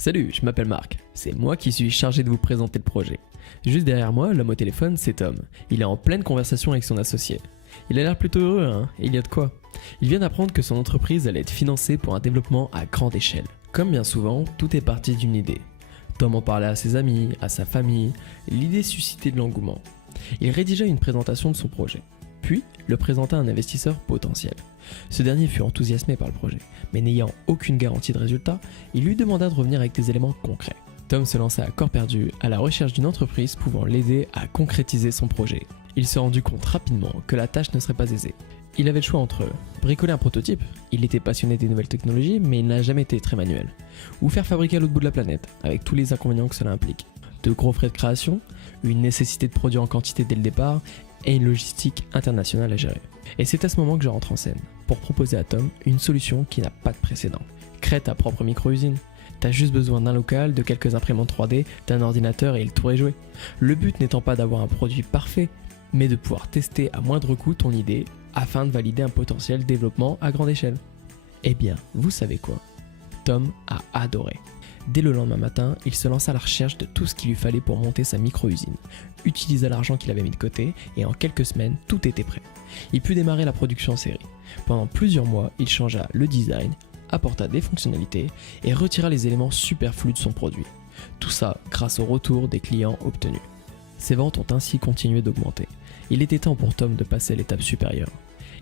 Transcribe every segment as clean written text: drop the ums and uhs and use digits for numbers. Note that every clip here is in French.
Salut, je m'appelle Marc. C'est moi qui suis chargé de vous présenter le projet. Juste derrière moi, l'homme au téléphone, c'est Tom. Il est en pleine conversation avec son associé. Il a l'air plutôt heureux, hein, et il y a de quoi. Il vient d'apprendre que son entreprise allait être financée pour un développement à grande échelle. Comme bien souvent, tout est parti d'une idée. Tom en parlait à ses amis, à sa famille, l'idée suscitait de l'engouement. Il rédigea une présentation de son projet, puis le présenta à un investisseur potentiel. Ce dernier fut enthousiasmé par le projet, mais n'ayant aucune garantie de résultat, il lui demanda de revenir avec des éléments concrets. Tom se lança à corps perdu à la recherche d'une entreprise pouvant l'aider à concrétiser son projet. Il se rendit compte rapidement que la tâche ne serait pas aisée. Il avait le choix entre bricoler un prototype, il était passionné des nouvelles technologies mais il n'a jamais été très manuel, ou faire fabriquer à l'autre bout de la planète, avec tous les inconvénients que cela implique. De gros frais de création, une nécessité de produire en quantité dès le départ, et une logistique internationale à gérer. Et c'est à ce moment que je rentre en scène, pour proposer à Tom une solution qui n'a pas de précédent. Crée ta propre micro-usine. T'as juste besoin d'un local, de quelques imprimantes 3D, d'un ordinateur et le tour est joué. Le but n'étant pas d'avoir un produit parfait, mais de pouvoir tester à moindre coût ton idée afin de valider un potentiel développement à grande échelle. Eh bien, vous savez quoi? Tom a adoré. Dès le lendemain matin, il se lança à la recherche de tout ce qu'il lui fallait pour monter sa micro-usine, utilisa l'argent qu'il avait mis de côté et en quelques semaines, tout était prêt. Il put démarrer la production en série. Pendant plusieurs mois, il changea le design, apporta des fonctionnalités et retira les éléments superflus de son produit. Tout ça grâce au retour des clients obtenus. Ses ventes ont ainsi continué d'augmenter. Il était temps pour Tom de passer à l'étape supérieure.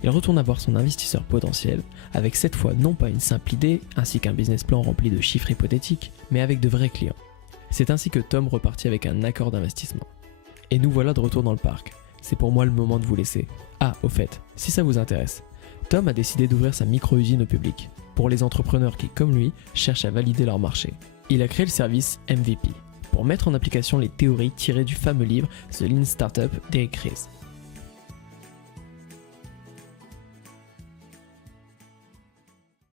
Il retourna voir son investisseur potentiel, avec cette fois non pas une simple idée, ainsi qu'un business plan rempli de chiffres hypothétiques, mais avec de vrais clients. C'est ainsi que Tom repartit avec un accord d'investissement. Et nous voilà de retour dans le parc. C'est pour moi le moment de vous laisser. Ah, au fait, si ça vous intéresse, Tom a décidé d'ouvrir sa micro-usine au public, pour les entrepreneurs qui, comme lui, cherchent à valider leur marché. Il a créé le service MVP, pour mettre en application les théories tirées du fameux livre The Lean Startup d'Eric Ries.